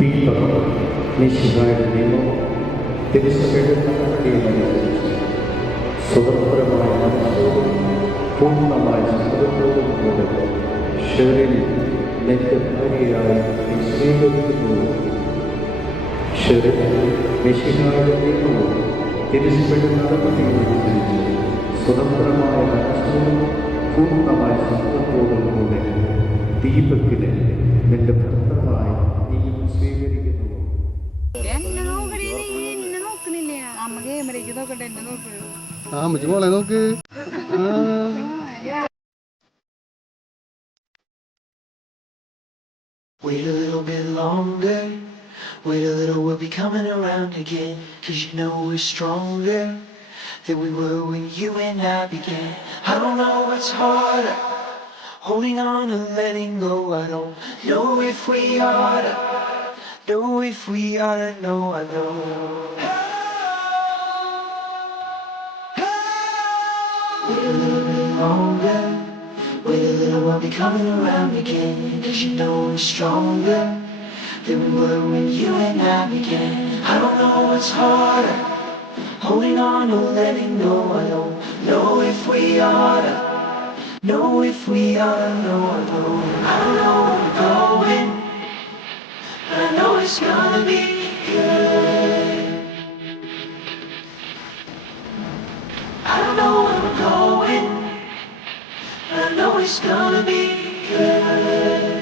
ദീപകം മിശിഹായുടെ നിയമവും തിരുസഭയുടെ നടപടിയുമനുസരിച്ച് സ്വതന്ത്രമായ മനസ്സോടും പൂർണ്ണമായ സമ്മതത്തോടും കൂടെ ഷെറിനെ നിന്റെ ഭാര്യയായി നീ സ്വീകരിക്കുന്നു. ഷെറിൻ മിശിഹായുടെ നിയമവും തിരുസഭയുടെ നടപടിയുമനുസരിച്ച് സ്വതന്ത്രമായ മനസ്സോടും പൂർണ്ണമായ സമ്മതത്തോടും കൂടെ ദീപക്കിനെ നിന്റെ ഭർത്താവായി നീ സ്വീകരിക്കുന്നു. മോളെ നോക്ക്. Wait a little bit longer, wait a little, we'll be coming around again. 'Cause you know we're stronger than we were when you and I began. I don't know what's harder, holding on or letting go. I don't know if we oughta, know if we oughta, know I know. Wait a little bit longer, wait a little, I'll be coming around again. 'Cause you know we're stronger than we were when you and I began. I don't know what's harder, holding on or letting go. I don't know if we oughta, know if we oughta, know I know. I don't know where we're going, but I know it's gonna be good. I don't know where we're going, but I know it's gonna be good.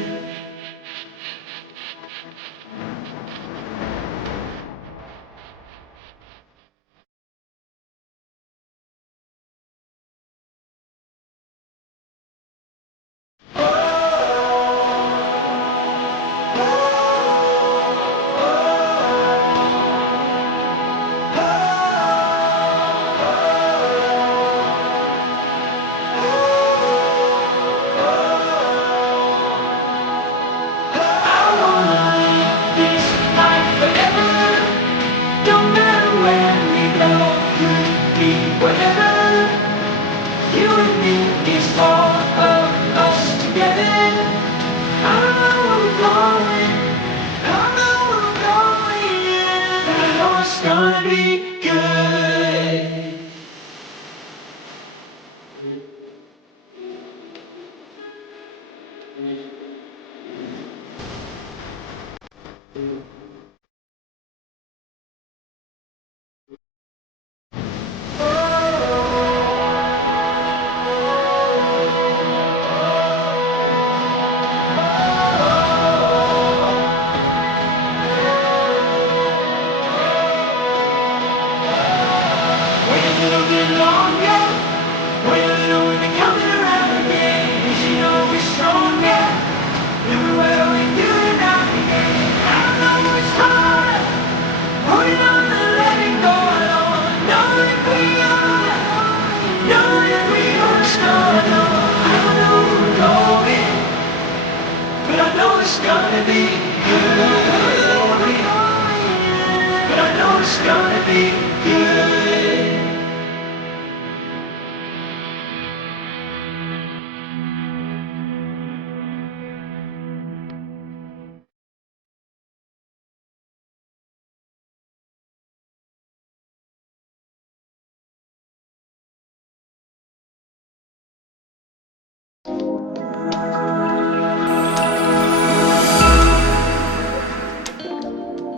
Whatever, you and me is all of us together. I don't know where we're going, I don't know where we're going, but I know it's gonna be good. Wait a little bit longer.